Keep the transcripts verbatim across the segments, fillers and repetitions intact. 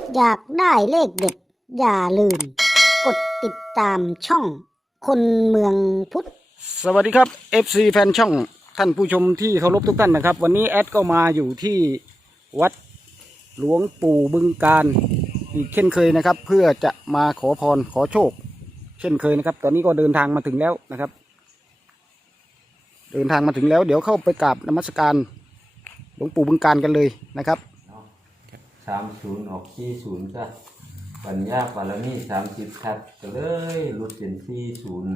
อยากได้เลขเด็ดอย่าลืมกดติดตามช่องคนเมืองพุทธสวัสดีครับ เอฟ ซี แฟนช่องท่านผู้ชมที่เคารพทุกท่านนะครับ วันนี้แอดก็มาอยู่ที่วัดหลวงปู่บึงการอีกเช่นเคยนะครับ เพื่อจะมาขอพรขอโชคเช่นเคยนะครับ ตอนนี้ก็เดินทางมาถึงแล้วนะครับ เดินทางมาถึงแล้วเดี๋ยวเข้าไปกราบนมัสการหลวงปู่บึงการกันเลยนะครับสามศูนย์ออกสี่ศูนย์ซะปัญญาปารมีสามสิบทัดก็เลยลดเป็นสี่ศูนย์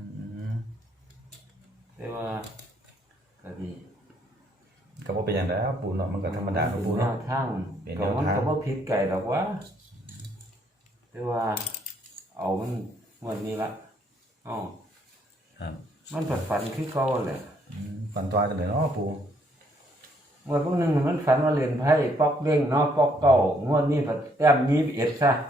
แต่ว่าก็ดีก็บ่เป็นอย่างแล้วปูเนาะมันก็ธรรมดาของปูเนาะทั้งก็มันก็บ่ผิดไก่ดอกว่าแต่ว่าเอามันหมดนี้ละอ๋อครับมันฝันฝันคือเก่าแหละฝันตัวจังได๋เนาะปูเมื่อพวกนึงมันฝันว่าเล่นไพ่ปอกเด้งเนาะปอกเก่างวดนี้ฝันแต้มยี่สิบเอ็ดซะ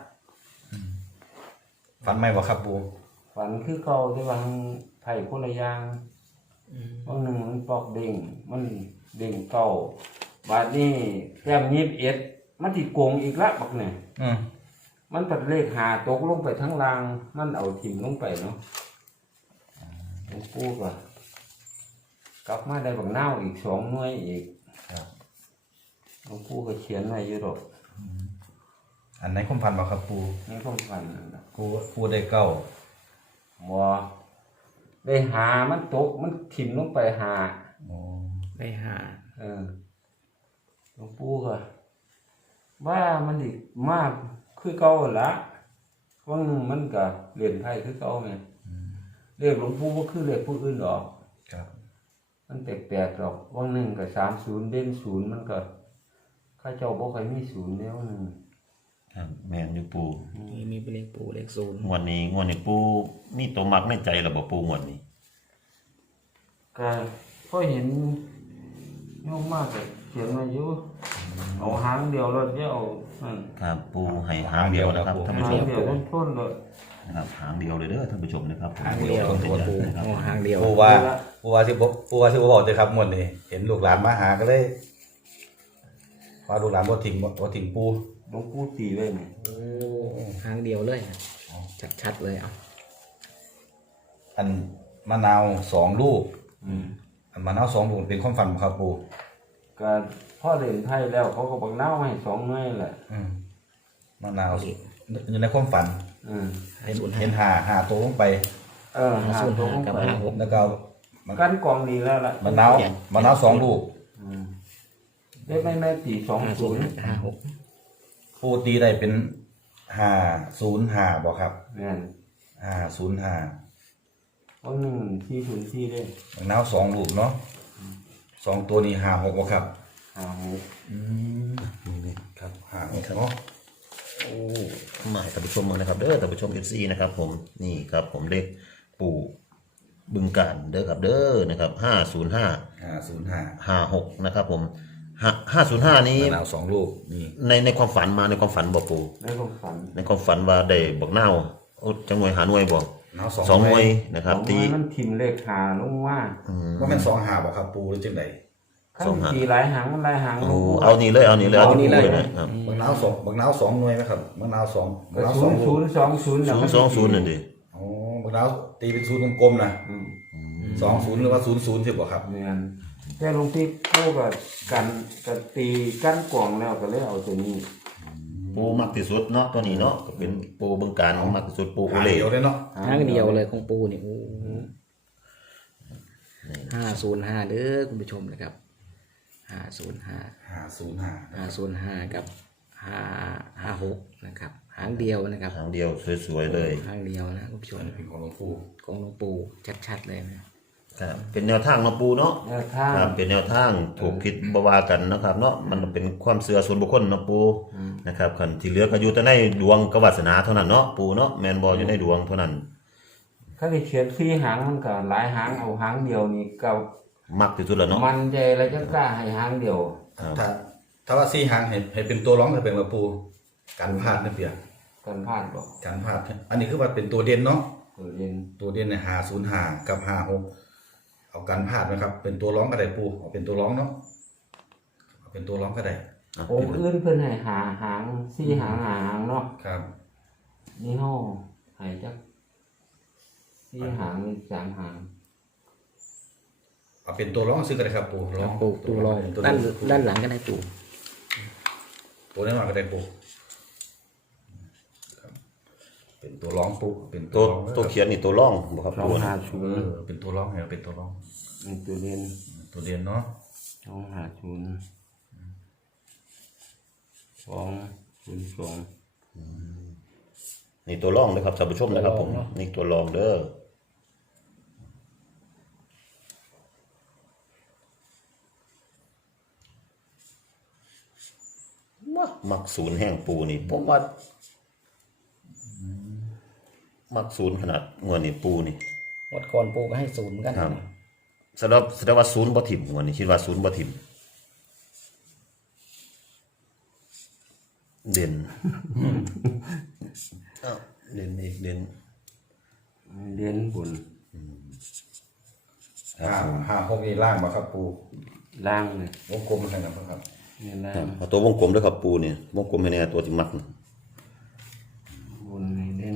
ฝันใหม่บ่ครับปูฝันคือเก่าแต่ว่าไพ่คนละอย่างพวกนึงมันปอกเด้งมันเด้งเก่าบาดนี้แต้มยี่สิบเอ็ดมันสิโกงอีกละบักเนี่ยอืมมันตัดเลขหาตกลงไปทั้งรางมันเอาถิ่มลงไปเนาะหลวงปู่ก็กลับมาได้บักเน่าอีกสองหน่วยอีกหลวงปู่ก็เขียนไว้อยู่ดอกอันไหนความฝันบ่ครับปูนี่ความฝันปูปูได้เก้าบ่ได้หามันตกมันถิ่มลงไปหาอ๋อได้หาเออหลวงปู่ก็ว่ามันอีกมากคือเก่าละว่ามันก็เรียนไทยคือเก่าไงเรียกหลวงปู่ว่าคือเรียกผู้อื่นหรอกครับมันแปลกๆหรอกว่าหนึ่งกับสามศูนย์เด่นศูนย์มันก็ข้าเจ้าบ่เคยมีศูนย์แล้วหนึ่งครับแม่นอยู่ปูนี่มีเป็นเลขปูเลขศูนย์งวดนี้งวดนี้ปูมีตัวมักในใจแล้วบ่ปูงวดนี้ก็พอเห็นโยมมากเลยเขียนมาอยู่เอาหางเดียวรถเดียวนั่นครับปูให้หางเดียวนะครับท่านผู้ชมหางเดียวพ้นเลยครับหางเดียวเลยเด้อท่านผู้ชมนะครับหางเดียวปูโอ้หางเดียวปูว่าปูว่าสิบ่ปูว่าสิบ่บอกเลยครับงวดนี้เห็นลูกหลานมาหาก็เลยว่าลูกหลานบ่ทิ้งบ่ทิ้งปูหลวงปู่ตีไว้นี่โอ้หางเดียวเลยชัดๆเลยอ่ะอันมะนาวสองลูกอืมอันมะนาวสองลูกเป็นความฝันครับปูก็พ่อเล่นไพ่แล้วเขาก็บักเน่าให้สองหน่วยแหละอืมมะนาวอยู่ในความฝันอืมเห็นเห็นหาหาตัวลงไปเออหาตัวลงไปแล้วก็กันกองดีแล้วล่ะมะนาวมะนาวสองลูกอืมได้ไม่แม่ตีสองศูนย์ห้าหกปูตีได้เป็นห้าศูนย์ห้าบ่ครับเนี่ยห้าศูนย์ห้าวันหนึ่งที่ศูนย์ที่ได้มะนาวสองลูกเนาะสองตัวนี้ห้าหกบ่ครับห้าหกอืมนี่ครับห้าหกเนาะโอ้มาให้ท่านผู้ชมมานะครับเด้อท่านผู้ชม เอฟ ซี นะครับผมนี่ครับผมเลขปู่บึงการเด้อครับเด้อนะครับห้าศูนย์ห้าห้าศูนย์ห้าห้าหกนะครับผมห้าศูนย์ห้านี้มะนาวสองลูกนี่ในในความฝันมาในความฝันบ่ปู่ในความฝันในความฝันว่าได้บักนาวโอ้จังหน่วยหาหน่วยบ่สองหน่วยนะครับตีมันทิ่มเลขหาลงว่าว่ามันสองหาบ่ครับปู่หรือจังได๋สองหางตีหลายหางมันหลายหางโอ้เอานี่เลยเอานี่เลยเอานี่เลยนะครับบักนาวสองบักนาวสองหน่วยมั้ยครับบักนาวสองบักนาวสองศูนย์ สอง ศูนย์ศูนย์ สอง ศูนย์นั่นดิอ๋อบักนาวตีเป็นศูนย์กลมๆนะอืมสองศูนย์หรือว่าศูนย์ศูนย์สิบ่ครับแม่นแต่หลวงพี่ปู่ก็กันก็ตีกั้นกล่องแล้วก็เลยเอาตัวนี้ปูมักที่สุดเนาะตัวนี้เนาะก็เป็นปูบึงการมักที่สุดปูโอเล่เดียวเลยเนาะหางเดียวเลยของปูนี่โอ้ห้าศูนย์ห้าเด้อคุณผู้ชมนะครับห้าศูนย์ห้าห้าศูนย์ห้าห้าศูนย์ห้ากับห้าห้าหกนะครับหางเดียวนะครับหางเดียวสวยๆเลยหางเดียวนะคุณผู้ชมเป็นของหลวงปู่ของหลวงปู่ชัดๆเลยนะครับเป็นแนวทางเนาะปูเนาะแนวทางเป็นแนวทางถูกผิดบ่ว่ากันนะครับเนาะมันเป็นความเชื่อส่วนบุคคลเนาะปูนะครับคันที่เหลือก็อยู่แต่ในดวงกับวาสนาเท่านั้นเนาะปูเนาะแม่นบ่อยู่ในดวงเท่านั้นถ้าได้เขียนสี่หางมันก็หลายหางเอาหางเดียวนี่ก็มักที่สุดแล้วเนาะมันใจแล้วจังกล้าให้หางเดียวถ้าถ้าว่าสี่หางให้ให้เป็นตัวร้องให้เป็นหลวงปู่กันพลาดนั่นเปียกันพลาดบ่กันพลาดอันนี้คือว่าเป็นตัวเด่นเนาะตัวเด่นตัวเด่นในห้าศูนย์ห้ากับห้าหกเอากันพลาดนะครับเป็นตัวร้องก็ได้ปู่เอาเป็นตัวร้องเนาะเอาเป็นตัวร้องก็ได้อ่ะองค์อื่นเพิ่นให้หาหางสี่หางหาหางเนาะครับนี่เฮาให้จักสี่หางหรือสามหางเอาเป็นตัวร้องซื้อกันเลยครับปูร้องปูตัวรองตัวด้านร้องด้านหลังก็ได้ปูตัวนี้มาก็ได้ปูครับเป็นตัวร้องปูเป็นตัตัว วร้องตัวเขียนนี่ตัวร่องบ่ครับสองปูหานะศูเอนย์อเป็นตัวร้องไงเป็นตัวร้องนี่ตัวเรียนตัวเรียนเนาะสองหาศูนย์สองศูนย์สองนี่ตัวร่องนะครับท่านผู้ชมนะครับผมนี่ตัวรองเด้อมักศูนย์แห้งปูนี่ผมว่ามักศูนย์ขนาดงวดนี่ปูนี่งวดก่อนปูก็ให้ศูนย์เหมือนกันครับแสดงแสดงว่าศูนย์บ่ถิ่มงวดนี้คิดว่าศูนย์บ่ถิ่มเด่นอ้าวเด่นอีกเด่นเรียนบนห้าห้าหกนี่ล่างมาครับปูล่างเลยวงกลมให้นะครับนี่ล่าครังบเอาตัววงกลมด้วยครับปูเนี่ยวงกลมให้แน่ตัวที่มักนะบนนี่เรียน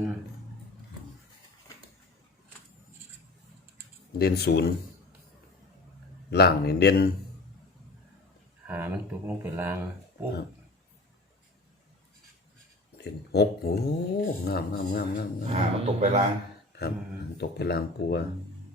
เด่นศูนย์ล่างนี่เด่นหามันตกลงไปล่างปุ๊บเด่นหกโอ้งามงามงามงามงามห้ามันตกไปล่างครับตกไปล่างปูว่า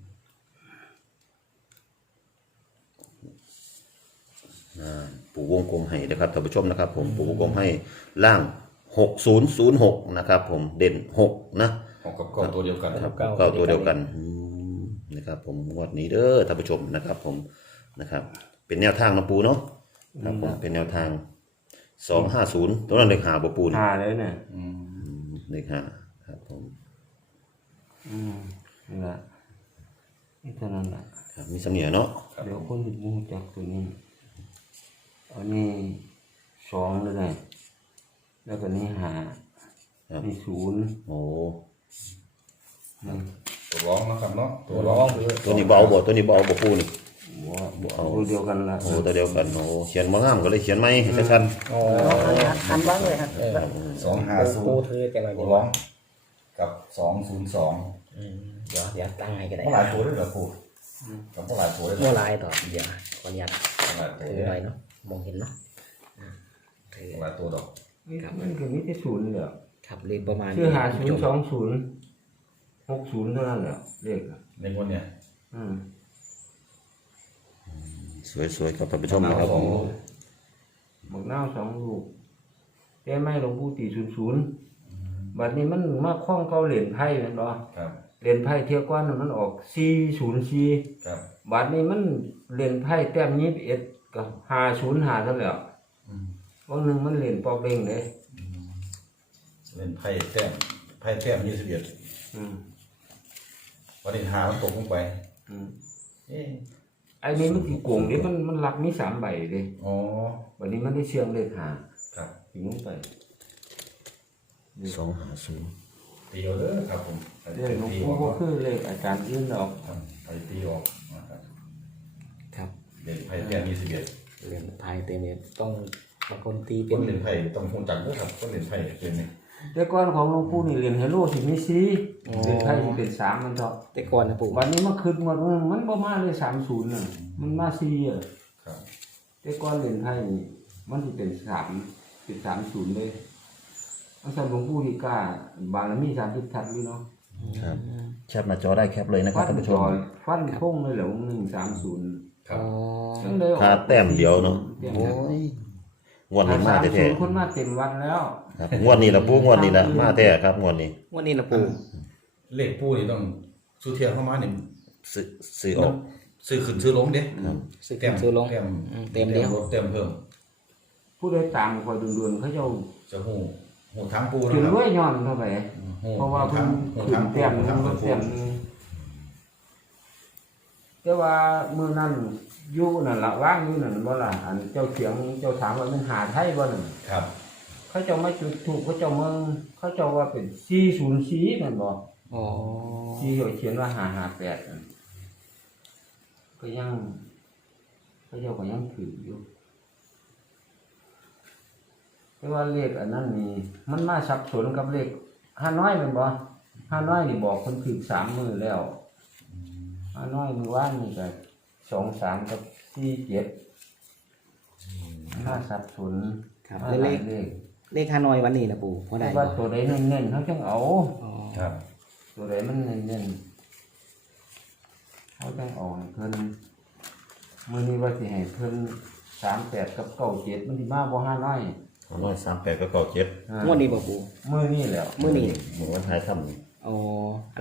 อ่าปูวงกลมให้นะครับท่านผู้ชมนะครับ ผมปูวงกลมให้ล่างหกศูนย์ศูนย์หกนะครับ ผมเด่นหกนะหกกับเก้าตัวเดียวกันครับเก้าตัวเดียวกันอืมนะครับ ผมงวดนี้เด้อท่านผู้ชมนะครับ ผมนะครับ เป็นแนวทางนะปูเนาะครับผมเป็นแนวทางสองห้าศูนย์ตัวนั้นเลขหาบ่ปูนหาเลยเนี่ยอืมเลขหาครับผมอืมนี่ละนี่เท่านั้นแหละครับมีเสนียเนาะเดี๋ยวคนจะมูจากตัวนี้อันนี้สองเลยไงแล้วก็นี่หาครับนี่ศูนย์โอ้นี่ตัวร้องนะครับเนาะตัวร้องตัวนี้เบเอาบ่ตัวนี้เบเอาบ่ปูนี่บัวบัวเอาตัวเดียวกันละโอ้ตัวเดียวกันโอ้เขียนบ่งามก็เลยเขียนไหมให้ชัดอ๋ออันบ้างเลยครับสองห้าศูปูนย์เธอจะหน่อยตัเดีวยวร้องกับสองศูนย์สองอืมเดี๋ยวเดี๋ยวตั้งให้ก็ได้เมื่อหลายตัวด้วยเหรอปูกับเมื่อหลายตัวด้วยเหรเมื่ออไรต่อเดี๋ยวขออนุญาตเมื่อหลายตัวถือด้วยหน่อยเนาะมองเห็นเนาะอ่าถือเมื่อหลายตัวดอกนี่มันคือมิติศูนย์เหรอครับเลขประมาณชื่อหาศูนย์สองศูนย์หกศูนย์เท่านั้นแหละเลขอะในงวดเนี่ยอืมๆสวยๆครับท่านผู้ชมนะครับผมบักนาวสองลูกแต่ไม่หลวงปู่ตีศูนย์ศูนย์บัดนี้มันมาคล้องเกาเหรียญไพ่แม่นบ่ครับเหรียญไพ่เที่ยวก้อนน่ะมันออกสี่ศูนย์สี่ครับบัดนี้มันเหรียญไพ่แต้มยี่สิบเอ็ดกับห้าศูนย์ห้าเท่าแล้วอืมวันหนึ่งมันเหรียญปอกเด้งเลยเล่นไพ่แต้มไพ่แต้มยี่สิบเอ็ดอืมวันนี้หามันตกลงไปอืมเอ๊ะไอ้นี้มันคือโกงเด้มันมันหลักมีสามใบเลยอ๋อบัดนี้มันได้เชียงเลขหาครับถึงลงไปสองห้าศูนย์ตีเอาเด้อครับผมไปเลขหลวงตีอปู่อกก็เนาะคือเลขอาจารย์ยื่นดอกครับไปตีออกนะครับครับเล่นไพ่แต้มยี่สิบเอ็ดเหรียญไทยเต็มเนี่ยต้องบางคนตีคเป็นนเล่นไพ่ต้องคงจักด้วยครับคนเล่นไพ่เป็นนี่แต่ก่อนของหลวงปู่นี่เหรียญไฮโลสิมีสี่เหรียญไพ่สิเป็นสามมันเถอะแต่ก่อนนะปู่วันนี้มันขึ้นหมดมันมันประมาณเลยสามศูนย์น่ะมันมาสี่อ่ะครับแต่ก่อนเหรียญไทยนี่มันจะเป็นสามเป็นสามศูนย์เลยมันสั่นหลวงปู่ที่กล้าบารมีสามสิบทัดเลยเนาะครับแคปหน้าจอได้แคปเลยนะครับท่านผู้ชมจอยฟันพงเลยเหรอหนึ่งสามศูนย์ครับอ๋อพาแต้มเดียวเนาะแต้มโอ้เดียวยงวดนี้มาสามแท้ศูนย์คนมาเต็มวันแล้วๆครับงวดนี้ละปูงวดนี้ละมาแท้ครับงวดนี้วันนี้นะปู่เลขปูนี่ต้องซื้อเทียบเข้ามานี่ซื้อซื้อออกซื้อขึ้นซื้อลงเด้ซื้อเต็มซื้อลงเต็มอืมเต็มเดียวลดเต็มเพิ่มผู้ใดตามคอยดุนๆเขาเจ้าจะหูหูทั้งปูจนะนครับรวยย้อนเข้าไปหูเพราะว่าทั้เพิ่งนหูขึ้ทั้นงปูเต็มหูทั้งรถปูเต็มแต่ว่ามื้อนั้นอยู่นั่นล่ะว่างอยู่นั่นบ่ล่ะอันเจ้าเสียงเจ้าถามว่ามันหาไทยบ่นั่นครับเขาเจ้ามาจุดถูกเขาเจ้าเมืองเขาเจ้าว่าเป็นสี่ศูนย์สี่แม่นบ่อ๋อสี่เขาเขียนว่าห้าห้าแปดนั่นก็ยังเขาเจ้าก็ยังถืออยู่แต่ว่าเลขอันนั้นนี่มันมาสับสนกับเลขห้าน้อยแม่นบ่ห้าน้อยนี่บอกคนถึงสามมื้อแล้วห้าน้อยมื้อวานนี่ก็สองสามกับสี่เจ็ดมาสับสนครับมาแล้วหเลลายขเลขเลขฮานอยวันนี้นะปู่เพราะใดแต่ว่าตัวใดเน้นๆเขาจังเอาอ๋อครับตัวใดมันเน้นๆเขาจังเอาให้เพิ่นมื้อนี้ว่าสิให้เพิ่นสามแปดกับเก้าเจ็ดมันสิมาบ่ห้าน้อยร้อยสามแปดก็เก้าเจ็ดอ่างวดนี้บ่ปู่มื้อนี้แหล้วมื้อนี้เหมือนวันท้ายค่ำอ๋อ